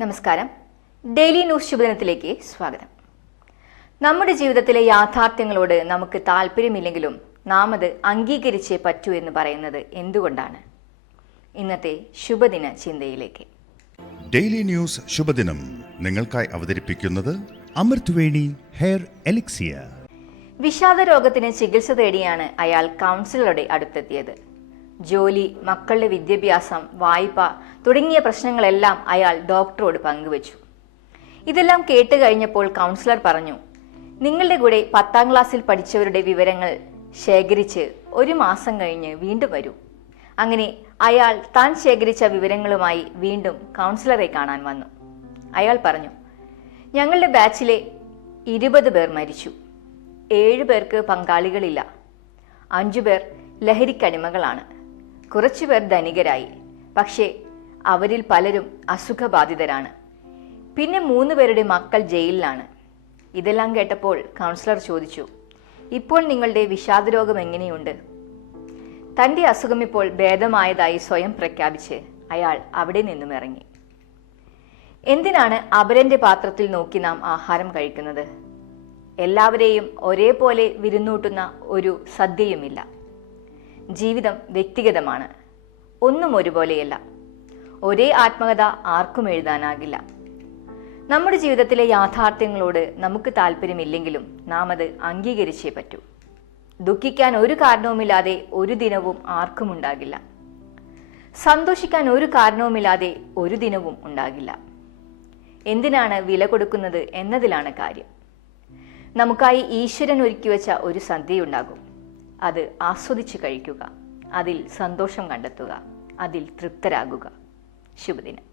നമസ്കാരം. Daily news ശുഭദിനത്തിലേക്ക് സ്വാഗതം. നമ്മുടെ ജീവിതത്തിലെ യാഥാർത്ഥ്യങ്ങളോട് നമുക്ക് താല്പര്യമില്ലെങ്കിലും നാം അത് അംഗീകരിച്ചേ പറ്റൂ എന്ന് പറയുന്നത് എന്തുകൊണ്ടാണ്? ഇന്നത്തെ ശുഭദിന ചിന്തയിലേക്ക്. ഡെയിലി ന്യൂസ് ശുഭദിനം നിങ്ങൾക്കായി അവതരിപ്പിക്കുന്നത് അമൃത്വേണി ഹെയർ എലിക്സിയർ. വിഷാദ രോഗത്തിന് ചികിത്സ തേടിയാണ് അയാൾ കൗൺസിലറുടെ അടുത്തെത്തിയത്. ജോലി, മക്കളുടെ വിദ്യാഭ്യാസം, വായ്പ തുടങ്ങിയ പ്രശ്നങ്ങളെല്ലാം അയാൾ ഡോക്ടറോട് പങ്കുവച്ചു. ഇതെല്ലാം കേട്ട് കഴിഞ്ഞപ്പോൾ കൗൺസിലർ പറഞ്ഞു, നിങ്ങളുടെ കൂടെ 10ാം ക്ലാസ്സിൽ പഠിച്ചവരുടെ വിവരങ്ങൾ ശേഖരിച്ച് 1 മാസം കഴിഞ്ഞ് വീണ്ടും വരൂ. അങ്ങനെ അയാൾ താൻ ശേഖരിച്ച വിവരങ്ങളുമായി വീണ്ടും കൗൺസിലറെ കാണാൻ വന്നു. അയാൾ പറഞ്ഞു, ഞങ്ങളുടെ ബാച്ചിലെ 20 പേർ മരിച്ചു. 7 പേർക്ക് പങ്കാളികളില്ല. 5 പേർ ലഹരിക്കടിമകളാണ്. കുറച്ചുപേർ ധനികരായി, പക്ഷേ അവരിൽ പലരും അസുഖബാധിതരാണ്. പിന്നെ 3 പേരുടെ മക്കൾ ജയിലിലാണ്. ഇതെല്ലാം കേട്ടപ്പോൾ കൗൺസിലർ ചോദിച്ചു, ഇപ്പോൾ നിങ്ങളുടെ വിഷാദരോഗം എങ്ങനെയുണ്ട്? തൻ്റെ അസുഖം ഇപ്പോൾ ഭേദമായതായി സ്വയം പ്രഖ്യാപിച്ച് അയാൾ അവിടെ നിന്നും ഇറങ്ങി. എന്തിനാണ് അപരന്റെ പാത്രത്തിൽ നോക്കി നാം ആഹാരം കഴിക്കുന്നത്? എല്ലാവരെയും ഒരേപോലെ വിരുന്നൂട്ടുന്ന ഒരു സദ്യയുമില്ല. ജീവിതം വ്യക്തിഗതമാണ്. ഒന്നും ഒരുപോലെയല്ല. ഒരേ ആത്മകഥ ആർക്കും എഴുതാനാകില്ല. നമ്മുടെ ജീവിതത്തിലെ യാഥാർത്ഥ്യങ്ങളോട് നമുക്ക് താല്പര്യമില്ലെങ്കിലും നാം അത് അംഗീകരിച്ചേ പറ്റൂ. ദുഃഖിക്കാൻ ഒരു കാരണവുമില്ലാതെ ഒരു ദിനവും ആർക്കും ഉണ്ടാകില്ല. സന്തോഷിക്കാൻ ഒരു കാരണവുമില്ലാതെ ഒരു ദിനവും ഉണ്ടാകില്ല. എന്തിനാണ് വില കൊടുക്കുന്നത് എന്നതിലാണ് കാര്യം. നമുക്കായി ഈശ്വരൻ ഒരുക്കിവെച്ച ഒരു സദ്യയുണ്ടാകും. അത് ആസ്വദിച്ച് കഴിക്കുക, അതിൽ സന്തോഷം കണ്ടെത്തുക, അതിൽ തൃപ്തരാകുക. ശുഭദിനം.